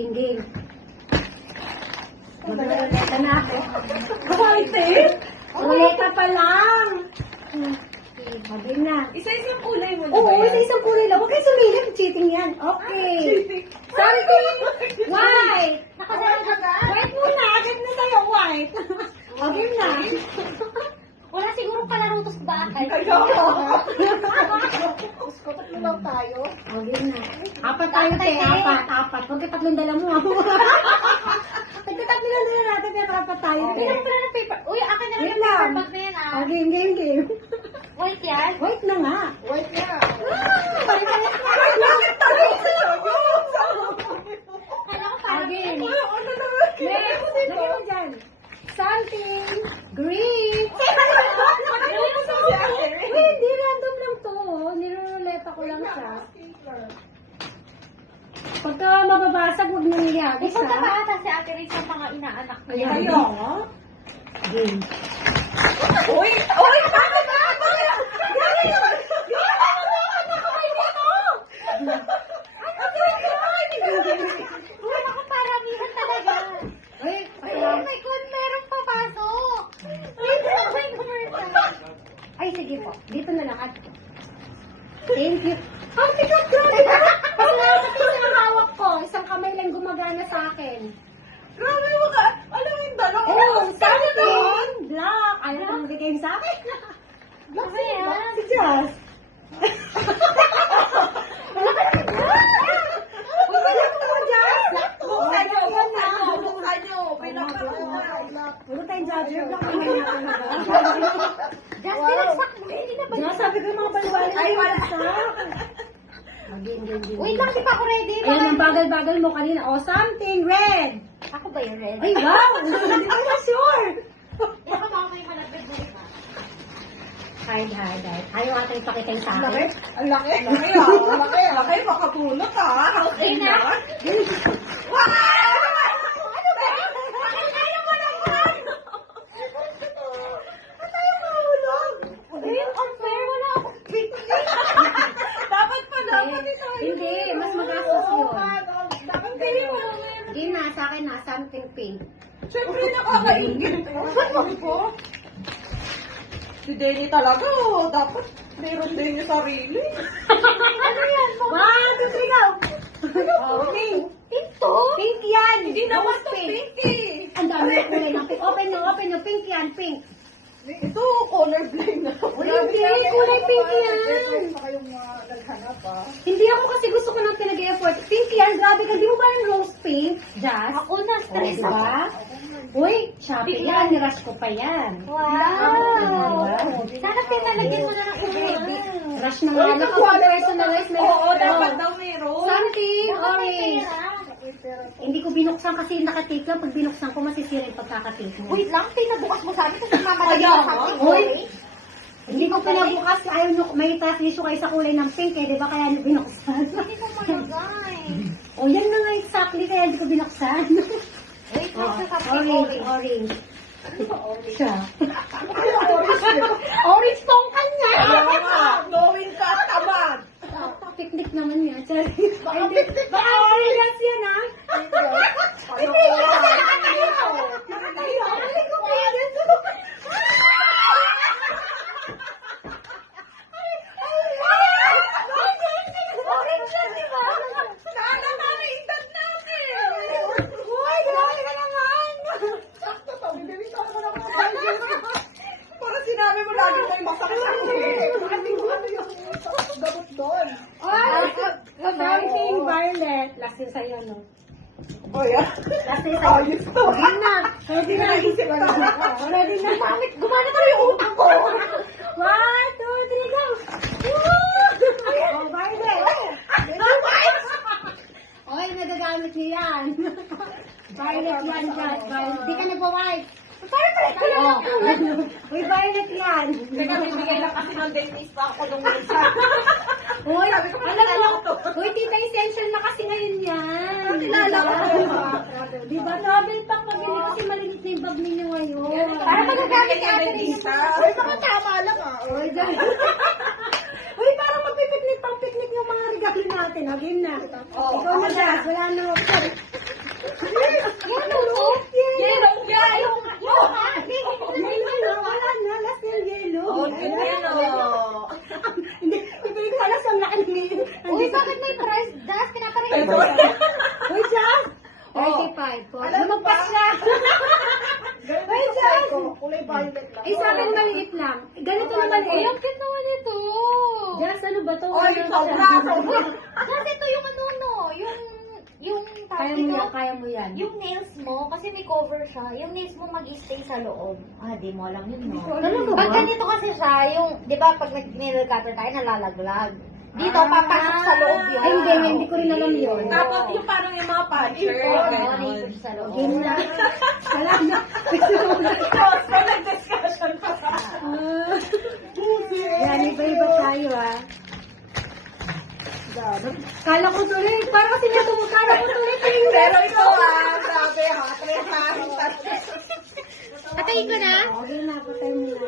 Game. Mag-uleta na ako. White Uleta pa lang. Sabi na. Isa-isang kulay mo na Oo, ba yan? isa-isang kulay lang. Huwag kayo sumilip. Cheating yan. Okay. Something white. White muna. Agad na tayo white. Okay na. Wala siguro palarutos ba? Kuskot mo lang tayo. Okay na. Apat tayo, te. Apat. Huwag kayo tatlong dala mo. Nagtatatlo lang dala natin, pero apat tayo. Hindi naman pala ng paper. Uy, akin na lang Wait yung lang. paper bag na yan ah. Game. White yan? White na nga. White na. Bakit tayo? Kala ko parang Again. ano. Next, lagyan mo dyan. Something green. Uy, hindi random lang to. Niruleta ko lang siya. Pagka mababasag, huwag nang iyagis, Ikaw na ba ha? ata si Ate Rin sa mga inaanak mo? Ayan. Kayo? Game. Uy! Bakit ba? Uy, ako paramihan talaga. Uy, Oh my God, meron papasok. Wait lang, may commercial. ay, sige po. Dito na lang. Thank you. Oh, sikat, grabe. Pasalamat yung sinahawak ko. Isang kamay lang gumagana sa akin. Grabe mo ka! Alam mo yung dalawa? Oh, something black. Ayaw ko bigay sa akin. Kasi yan. Si Jazz. Wala ka naman Jazz. Wala ka naman Jazz. Buksan nyo! Buksan nyo! Pinaka Huwag tayong judger. Black naman natin. Just sinagsak mo. Hindi na ba? Jazz, sabi ko yung mga baliwali. Ay, wala. Game. Wait lang, di pa ako ready. Ayan, ang bagal-bagal mo kanina. Oh, something red. Ako ba yung ready? Ay, wow. Hindi ko na sure. Yan ka mga kayo malapit mo rin. Hide. Ayaw ata ipakita yung sa akin. Ang laki! Ang laki! Makapulot Okay na? Wow! Ano ba? Ano mo naman? Ano yung mahulog? Uy, unfair. Wala akong picnic. Dapat pa dapat ito. Hindi, mas magastos yun. Dapat kayo. Game na, sa akin na, something pink. Siyempre nakakaingit. Ano po? Si Denny talaga, dapat meron din yung sarili. Ano yan? 1, 2, 3, go! Oh, pink. Ito? Pink yan. Hindi naman to Pink. pink eh. Ang dami ng kulay ng pink. Open nyo. Pink yan, pink. Ito, colorblind na. Hindi, kulay pink yan. Pa kayong naghanap ah. Hindi ako kasi gusto ko ng pinag-effort. Pink yan, grabe ka. Di mo ba yung rose pink? Jazz? Ako na, stress Oh, diba? Uy, Shopee yan. Nirush ko pa yan. Wow! Sana pinalagyan mo na ng kulay. Rush na nga lang. Kapag personalized na Oo, dapat daw meron. Something orange. Pera. Hindi ko binuksan kasi nakatape lang. Pag binuksan ko, masisira yung pagkakatape mo. Wait lang, pinabukas mo sabi kasi mamalagyan Kaya sa nga. something Uy! orange. Hindi ko pinabukas. Ayaw nyo, may trust issue kayo sa kulay ng pink eh. Di ba kaya nyo binuksan? Hindi mo malagay. O yan na nga exactly kaya hindi ko binuksan. Wait lang, sa something Orange, orange. orange. Siya. Orange tong kanya. Knowing ka, tamad. Picnic naman yan. Baka orange yan ha. Hindi yan. Ay, ko kaya dito. Orange yan, di ba? Sana nakaitan natin. Uy, grabe ka naman. Sakto to, bibilis ako na mga para sinabi mo lagi may masakit ako eh. Ano yung gamot doon? Ay, something violet. Last yun sa'yo, no? Oh, yeah. Last yun sa'yo. Ayos to. Ready na. Ready na. Ready na. Gumana ka yung utang ko. 1, 2, 3, go! Oh, violet. Oy, nagagamit niyo yan. Violet yan, Jazz. Violet. Di ka nagwa-white. Oh. Uy, violet yan. Teka, bibigay lang kasi ng dentist pa ako nung minsan. Uy, Sabi ko, alam kilala mo, ko to. uy, tita, essential na kasi ngayon yan. Kilala ko to. Di ba? Travel pack pabili kasi malinis na yung bag ninyo ngayon. Para magagamit Bibigay ka ng natin dentist. yung Uy, baka tama lang ah. Uy, dahil. Uy, parang magpipiknik pang piknik yung mga regalo natin. Again na. Oo, Ikaw na, ako na. Jazz. Wala na. white po. Alam mo Lumagpas ba? siya. Ganito Ay, yung saan? psycho. Kulay violet lang. Eh, sa akin maliit lang. Ganito naman Ay, eh. ang cute naman ito. Just ano ba to? Oh, Ano yung to siya? sobra. Kasi ito yung ano, no, yung Kaya mo yan, kaya mo yan. yung nails mo, kasi may cover siya, yung nails mo mag-stay sa loob. Ah, di mo alam yun, no? Talaga ba? Pag ganito kasi siya, yung, di ba, pag nag-nail cutter tayo, nalalaglag. Dito, papasok sa loob yun. Ay, hindi ko rin alam yun. Tapos yung parang yung mga patcher. Oo, ganun. naipon sa loob. Game na. Wala na. So, nag-discussion pa. Yan, iba-iba tayo ah. Kala ko tuloy, parang kasi kala ko tuloy. Pero ito grabe ha. 300. Patayin ko na? Okay na, patay mo na.